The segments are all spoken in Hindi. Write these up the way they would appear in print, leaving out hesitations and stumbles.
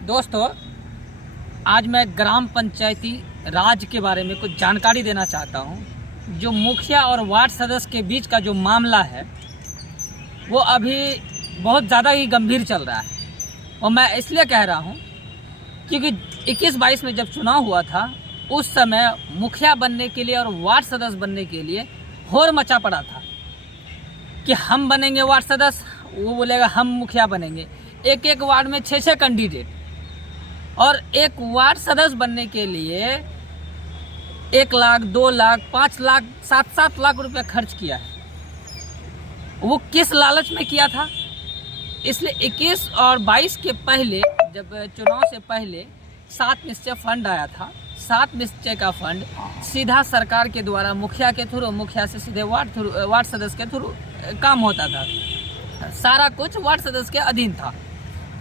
दोस्तों, आज मैं ग्राम पंचायती राज के बारे में कुछ जानकारी देना चाहता हूं। जो मुखिया और वार्ड सदस्य के बीच का जो मामला है वो अभी बहुत ज़्यादा ही गंभीर चल रहा है। और मैं इसलिए कह रहा हूं क्योंकि 21-22 में जब चुनाव हुआ था उस समय मुखिया बनने के लिए और वार्ड सदस्य बनने के लिए होड़ मचा पड़ा था कि हम बनेंगे वार्ड सदस्य, वो बोलेगा हम मुखिया बनेंगे। एक वार्ड में 6 कैंडिडेट, और एक वार्ड सदस्य बनने के लिए 1 लाख, 2 लाख, 5 लाख, 7 लाख रुपए खर्च किया है। वो किस लालच में किया था? इसलिए 21 और 22 के पहले, जब चुनाव से पहले 7 निश्चय फंड आया था, 7 निश्चय का फंड सीधा सरकार के द्वारा मुखिया के थ्रू, मुखिया से सीधे वार्ड सदस्य के थ्रू काम होता था। सारा कुछ वार्ड सदस्य के अधीन था।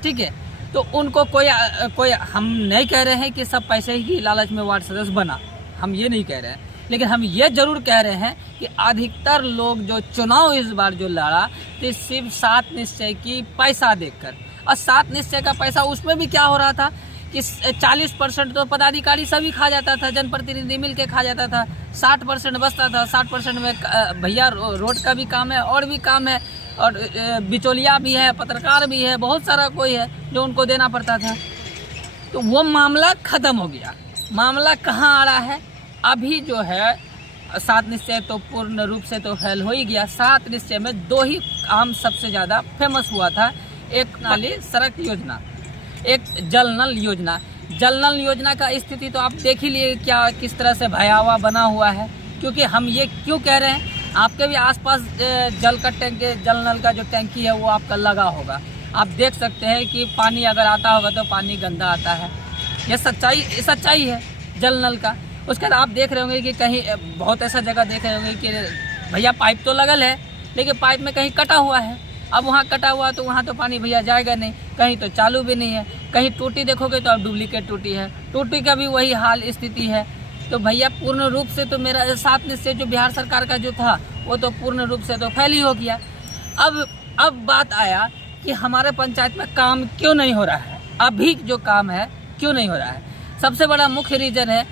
ठीक है, तो उनको कोई हम नहीं कह रहे हैं कि सब पैसे ही लालच में वार्ड सदस्य बना, हम ये नहीं कह रहे हैं। लेकिन हम ये जरूर कह रहे हैं कि अधिकतर लोग जो चुनाव इस बार जो लड़ा तो सिर्फ 7 निश्चय की पैसा देखकर, और 7 निश्चय का पैसा उसमें भी क्या हो रहा था कि 40% तो पदाधिकारी सभी खा जाता था, जनप्रतिनिधि मिल के खा जाता था, 60% बचता था। 60% में भैया रोड का भी काम है और भी काम है, और बिचौलिया भी है, पत्रकार भी है, बहुत सारा कोई है जो उनको देना पड़ता था। तो वो मामला खत्म हो गया। मामला कहाँ आ रहा है अभी? जो है 7 निश्चय तो पूर्ण रूप से तो फेल हो ही गया। 7 निश्चय में 2 ही काम सबसे ज़्यादा फेमस हुआ था, एक नाली सड़क योजना, एक जल नल योजना। जल नल योजना का स्थिति तो आप देख ही लिए क्या किस तरह से भयावह बना हुआ है। क्योंकि हम ये क्यों कह रहे हैं, आपके भी आसपास जल नल का जो टैंकी है वो आपका लगा होगा। आप देख सकते हैं कि पानी अगर आता होगा तो पानी गंदा आता है। ये सच्चाई है जल नल का। उसके बाद आप देख रहे होंगे कि कहीं बहुत ऐसा जगह देख रहे होंगे कि भैया पाइप तो लगल है लेकिन पाइप में कहीं कटा हुआ है। अब वहाँ कटा हुआ तो वहाँ तो पानी भैया जाएगा नहीं, कहीं तो चालू भी नहीं है। कहीं टूटी देखोगे तो अब डुप्लीकेट टूटी है, टूटी का भी वही हाल स्थिति है। तो भैया पूर्ण रूप से तो मेरा 7 निश्चय जो बिहार सरकार का जो था वो तो पूर्ण रूप से तो फैल ही हो गया। अब बात आया कि हमारे पंचायत में काम क्यों नहीं हो रहा है। अभी जो काम है क्यों नहीं हो रहा है, सबसे बड़ा मुख्य रीज़न है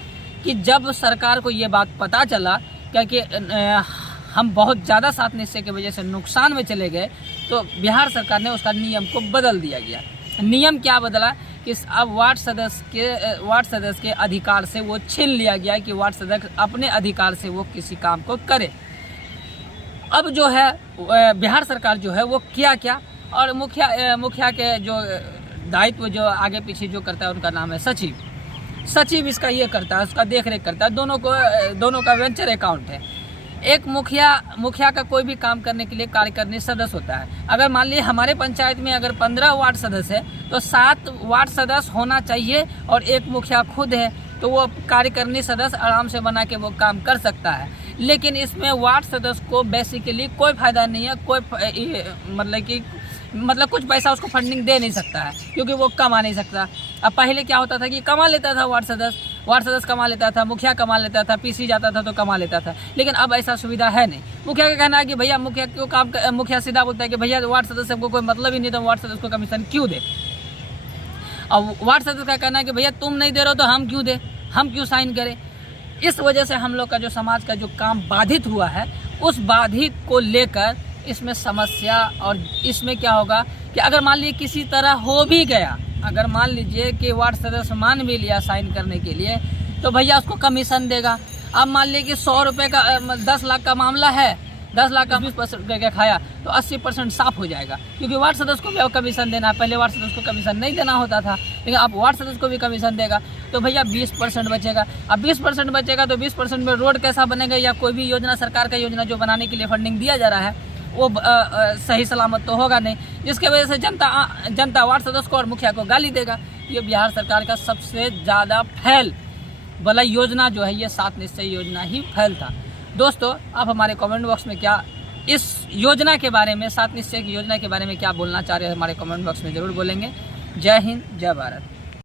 कि जब सरकार को ये बात पता चला क्योंकि हम बहुत ज़्यादा 7 निश्चय की वजह से नुकसान में चले गए, तो बिहार सरकार ने उसका नियम को बदल दिया गया। नियम क्या बदला कि अब वार्ड सदस्य के अधिकार से वो छीन लिया गया कि वार्ड सदस्य अपने अधिकार से वो किसी काम को करे। अब जो है बिहार सरकार जो है वो क्या, और मुखिया के जो दायित्व जो आगे पीछे जो करता है उनका नाम है सचिव इसका ये करता है, उसका देख रेख करता है। दोनों का वेंचर अकाउंट है। एक मुखिया का कोई भी काम करने के लिए कार्यकारिणी सदस्य होता है। अगर मान लीजिए हमारे पंचायत में अगर 15 वार्ड सदस्य है तो 7 वार्ड सदस्य होना चाहिए और एक मुखिया खुद है, तो वो कार्यकारिणी सदस्य आराम से बना के वो काम कर सकता है। लेकिन इसमें वार्ड सदस्य को बेसिकली कोई फायदा नहीं है, कोई मतलब कुछ पैसा उसको फंडिंग दे नहीं सकता है क्योंकि वो कमा नहीं सकता। अब पहले क्या होता था कि कमा लेता था वार्ड सदस्य कमा लेता था, मुखिया कमा लेता था, पीसी जाता था तो कमा लेता था। लेकिन अब ऐसा सुविधा है नहीं। मुखिया का कहना है कि भैया मुखिया सीधा बोलता है कि भैया वार्ड सदस्य को कोई मतलब ही नहीं, तो वार्ड सदस्य को कमीशन क्यों दे। अब वार्ड सदस्य का कहना है कि भैया तुम नहीं दे रहे हो तो हम क्यों दें, हम क्यों साइन करें। इस वजह से हम लोग का जो समाज का जो काम बाधित हुआ है, उस बाधित को लेकर इसमें समस्या, और इसमें क्या होगा कि अगर मान लीजिए किसी तरह हो भी गया, अगर मान लीजिए कि वार्ड सदस्य मान भी लिया साइन करने के लिए, तो भैया उसको कमीशन देगा। अब मान लीजिए कि 100 रुपये का 10 लाख का मामला है, 10 लाख का 20% का खाया तो 80% साफ हो जाएगा, क्योंकि वार्ड सदस्य को भी कमीशन देना है। पहले वार्ड सदस्य को कमीशन नहीं देना होता था, लेकिन अब वार्ड सदस्य को भी कमीशन देगा तो भैया 20% बचेगा। अब 20% बचेगा तो 20% में रोड कैसा बनेगा, या कोई भी योजना, सरकार का योजना जो बनाने के लिए फंडिंग दिया जा रहा है वो सही सलामत तो होगा नहीं, जिसके वजह से जनता वार्ड सदस्य को और मुखिया को गाली देगा। ये बिहार सरकार का सबसे ज़्यादा फैल वाला योजना जो है ये 7 निश्चय योजना ही फैल था। दोस्तों, आप हमारे कमेंट बॉक्स में क्या इस योजना के बारे में, 7 निश्चय की योजना के बारे में क्या बोलना चाह रहे हैं, हमारे कमेंट बॉक्स में ज़रूर बोलेंगे। जय हिंद, जय भारत।